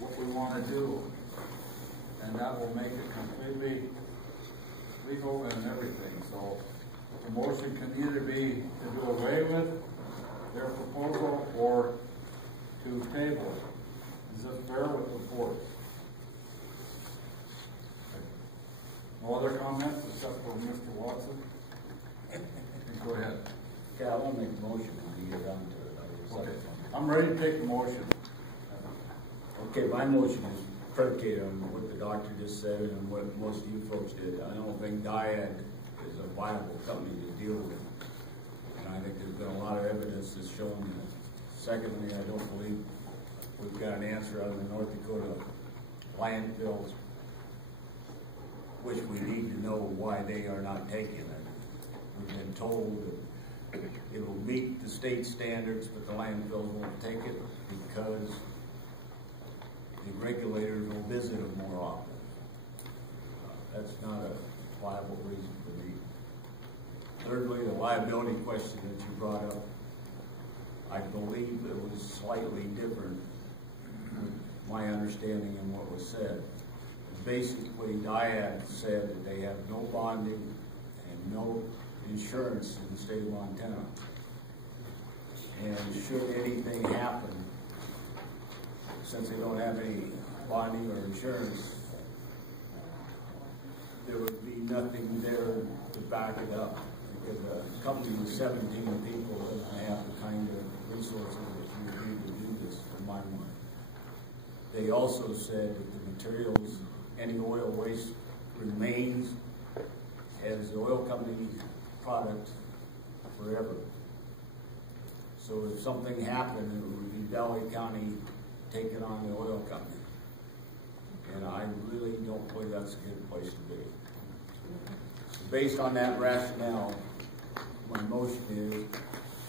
what we want to do, and that will make it completely legal and everything. So the motion can either be to do away with their proposal or to table it. Is that fair with the board? No other comments except for Mr. Watson? Go ahead. Yeah, I want to make the motion when you get down to it. Okay. I'm ready to take the motion. Okay, my motion is predicated on what the doctor just said and what most of you folks did. I don't think DYAD is a viable company to deal with. And I think there's been a lot of evidence that's shown that. Secondly, I don't believe we've got an answer out of the North Dakota landfills, which we need to know why they are not taking it. We've been told that it will meet the state standards, but the landfills won't take it because the regulators will visit them more often. That's not a viable reason for me. Thirdly, the liability question that you brought up, I believe it was slightly different with my understanding and what was said. Basically, DYAD said that they have no bonding and no insurance in the state of Montana. And should anything happen, since they don't have any bonding or insurance, there would be nothing there to back it up. Because a company with 17 people doesn't have the kind of resources that you need to do this, in my mind. They also said that the materials, any oil waste remains as the oil company product forever. So if something happened, it would be Valley County taking on the oil company. And I really don't believe that's a good place to be. So based on that rationale, my motion is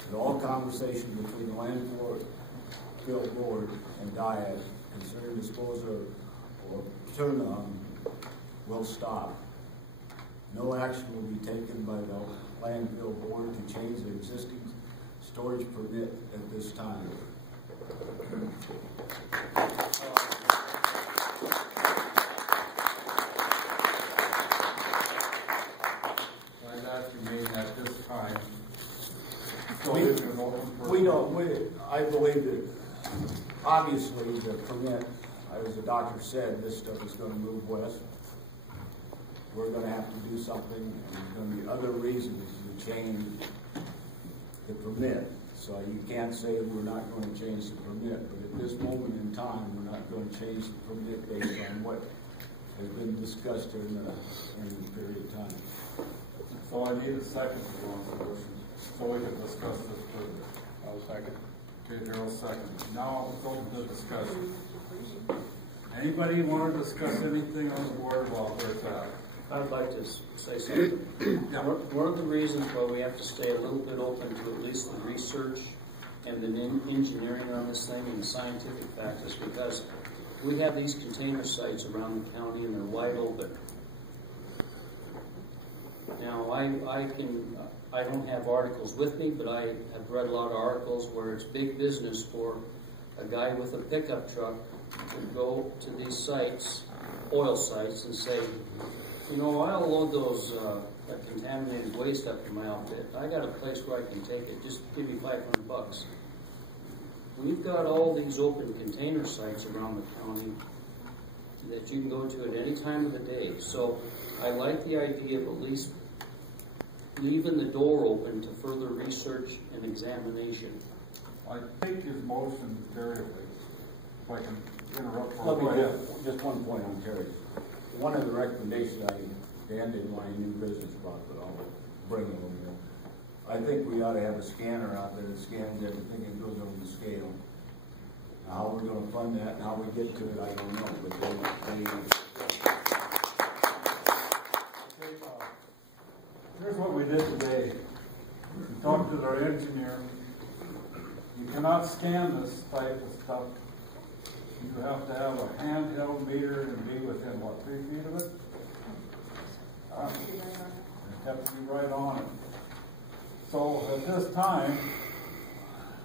that all conversation between the landfill board and DYAD concerning disposal or turn on will stop. No action will be taken by the landfill board to change the existing storage permit at this time. I'd ask you made at this time. I believe that obviously the permit, as the doctor said, this stuff is going to move west. We're going to have to do something, and there's going to be other reasons to change the permit. So you can't say we're not going to change the permit, but at this moment in time, we're not going to change the permit based on what has been discussed during the period of time. So I need a second to go on the motion, so we can discuss this further. I'll second. Okay, Darrell second. Now let's open the discussion. Anybody want to discuss anything on the board while we're at that? I'd like to say something. Yeah. One of the reasons why we have to stay a little bit open to at least the research and the engineering on this thing and the scientific facts is because we have these container sites around the county and they're wide open. Now, I don't have articles with me, but I have read a lot of articles where it's big business for a guy with a pickup truck to go to these sites, oil sites, and say, you know, I'll load those that contaminated waste up to my outfit. I got a place where I can take it. Just give me $500. We've got all these open container sites around the county that you can go to at any time of the day. So I like the idea of at least leaving the door open to further research and examination. I think his motion is very, if I can interrupt for Let me just one point on Terry. One of the recommendations I ended my new business brought, but I'll bring it over here. I think we ought to have a scanner out there that scans everything and goes over the scale. Now, how we're going to fund that and how we get to it, I don't know. But here's what we did today. We talked to our engineer. You cannot scan this type of stuff. You have to have a handheld meter and be within, what, 3 feet of it? It has to be right on it. So at this time,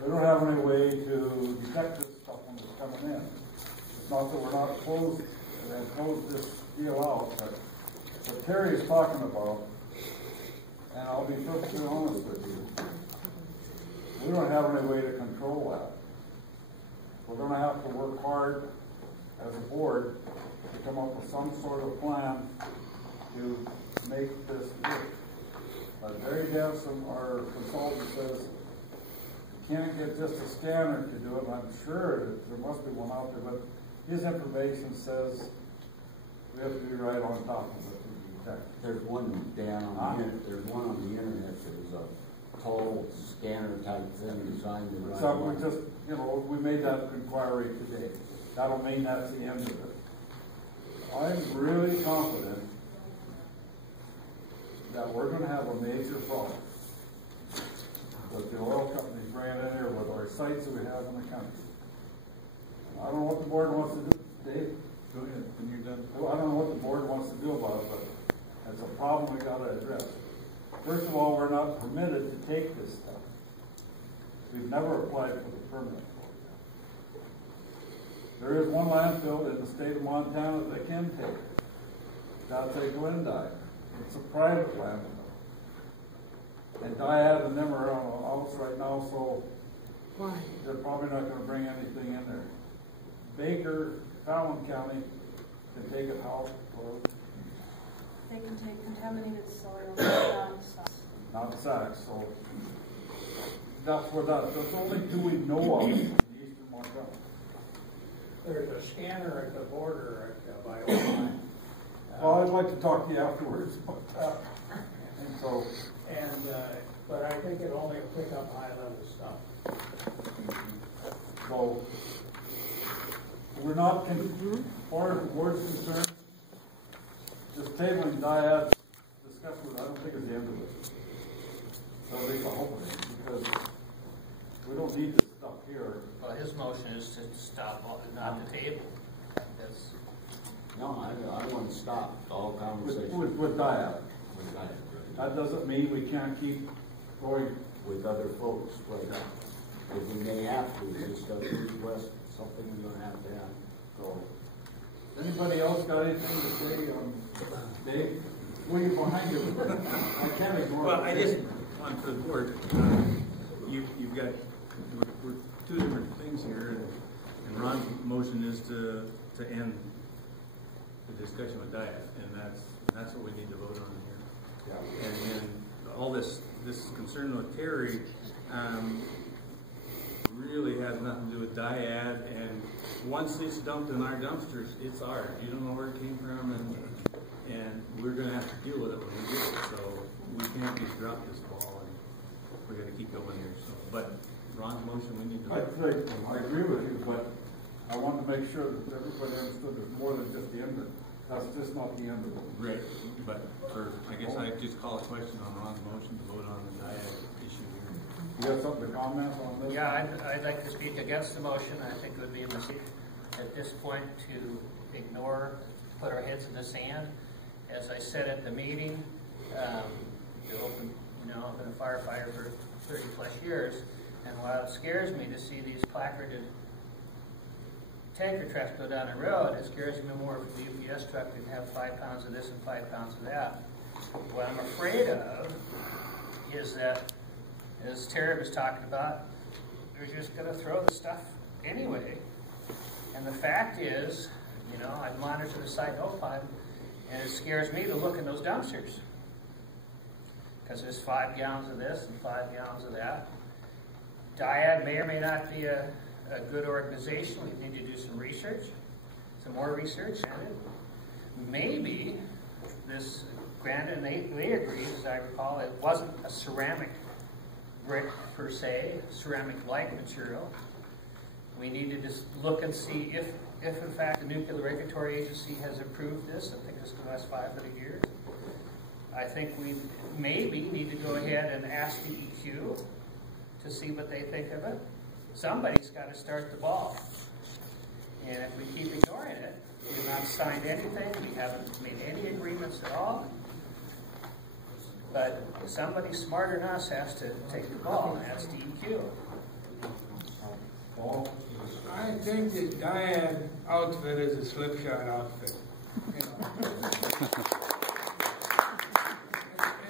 we don't have any way to detect this stuff when it's coming in. not that we're not opposed and close this deal out, but what Terry is talking about, and I'll be perfectly honest with you, we don't have any way to control that. We're gonna have to work hard as a board to come up with some sort of plan to make this work. Barry Devson, our consultant, says you can't get just a scanner to do it. I'm sure that there must be one out there, but his information says we have to be right on top of it to detect. There's one down on the internet. There's one on the internet that is a tall scanner type thing designed to run. So we just, we made that inquiry today. That'll mean that's the end of it. I'm really confident that we're going to have a major problem with the oil companies bringing in here with our sites that we have in the country. I don't know what the board wants to do. Dave? Go ahead, when you're done. Well, I don't know what the board wants to do about it, but it's a problem we got to address. First of all, we're not permitted to take this stuff. We've never applied for the permit for it. There is one landfill in the state of Montana that they can take. That's a Glendive. It's a private landfill. And DYAD and them are on the outs right now, so they're probably not going to bring anything in there. Baker, Fallon County can take it out. They can take contaminated soil, not sacks. Not sacks, so that's what that's only two we know of in eastern Montana. There's a scanner at the border by Oakland. Well, I'd like to talk to you afterwards. And so, but I think it only will pick up high-level stuff. So, we're not, as far as the board's concerned, just tabling DYAD discussion, I don't think is the end of it. So at least I hope it is, because we don't need this stuff here. Well, his motion is to stop, not the table. That's. No, I want to stop all conversation. With DYAD. With DYAD, right. That doesn't mean we can't keep going with other folks, right now. Because we may have to, it's just a request, something we're going to have. So, anybody else got anything to say? Dave, were you behind you? I can't ignore it. Well, I just, on for the board, you've got, we're two different things here, and Ron's motion is to end the discussion with DYAD, and that's what we need to vote on here. Yeah. And all this concern with Terry really has nothing to do with DYAD, and once it's dumped in our dumpsters, it's ours. You don't know where it came from, and we're going to have to deal with it when we get it. So we can't just drop this ball, and we're going to keep going here. So, but Ron's motion, we need to. I agree with you, but I want to make sure that everybody understood there's more than just the end of it. That's just not the end of it. Right, but I guess I just call a question on Ron's motion to vote on the DYAD issue here. You got something to comment on this? Yeah, I'd like to speak against the motion. I think it would be a mistake at this point to ignore, put our heads in the sand. As I said at the meeting, I've been a firefighter for 30 plus years, and while it scares me to see these placarded tanker trucks go down the road, it scares me more if the UPS truck can have 5 pounds of this and 5 pounds of that. What I'm afraid of is that, as Terry was talking about, they're just going to throw the stuff anyway. And the fact is, I monitor the site all the time, and it scares me to look in those dumpsters. Because there's 5 gallons of this and 5 gallons of that. DYAD may or may not be a good organization. We need to do some research, some more research. And maybe this, granted, they agreed, as I recall, it wasn't a ceramic brick per se, ceramic-like material. We need to just look and see if in fact the Nuclear Regulatory Agency has approved this. I think it's going to last 500 years. I think we maybe need to go ahead and ask the EQ to see what they think of it. Somebody's got to start the ball. And if we keep ignoring it, we've not signed anything, we haven't made any agreements at all. But somebody smarter than us has to take the ball, and that's DEQ. Paul? I think the DYAD outfit is a slipshod outfit. You know.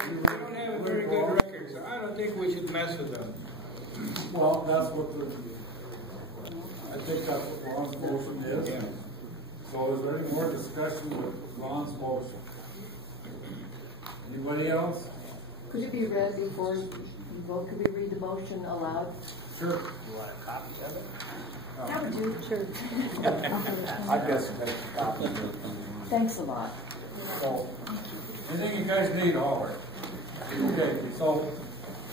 And they don't have a very good record, so I don't think we should mess with them. Well, that's what I think that's what Ron's motion is. Yeah. So is there any more discussion with Ron's motion? Anybody else? Could it be read before you vote? Could we read the motion aloud? Sure. You want a copy of it? That would do. Sure. I guess that's a copy. Thanks a lot. So, anything you guys need, holler. Okay, so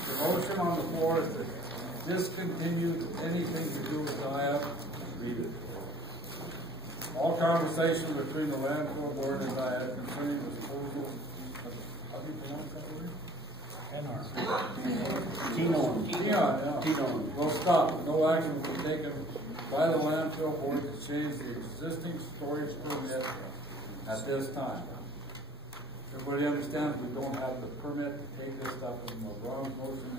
the motion on the floor is to discontinue anything to do with DYAD. Read it. All conversation between the landfill board and DYAD concerning disposal. How do you pronounce that word? Tino. Will stop. No action will be taken by the landfill board to change the existing storage permit at this time. Everybody understands we don't have the permit to take this stuff in the wrong motion.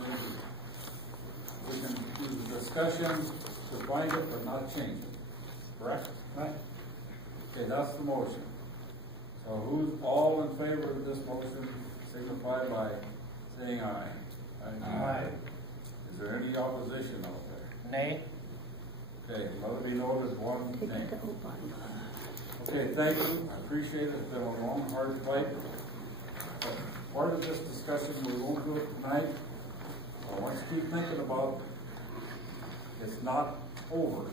We can do the discussion to find it but not change it. Correct? Right. Okay, that's the motion. So who's all in favor of this motion, signify by saying aye. Aye. Is there any opposition out there? Nay? Okay, let it be noted, one nay. Okay, thank you, I appreciate it, it's been a long, hard fight. But part of this discussion, we won't do it tonight. I want you to keep thinking about, it's not over.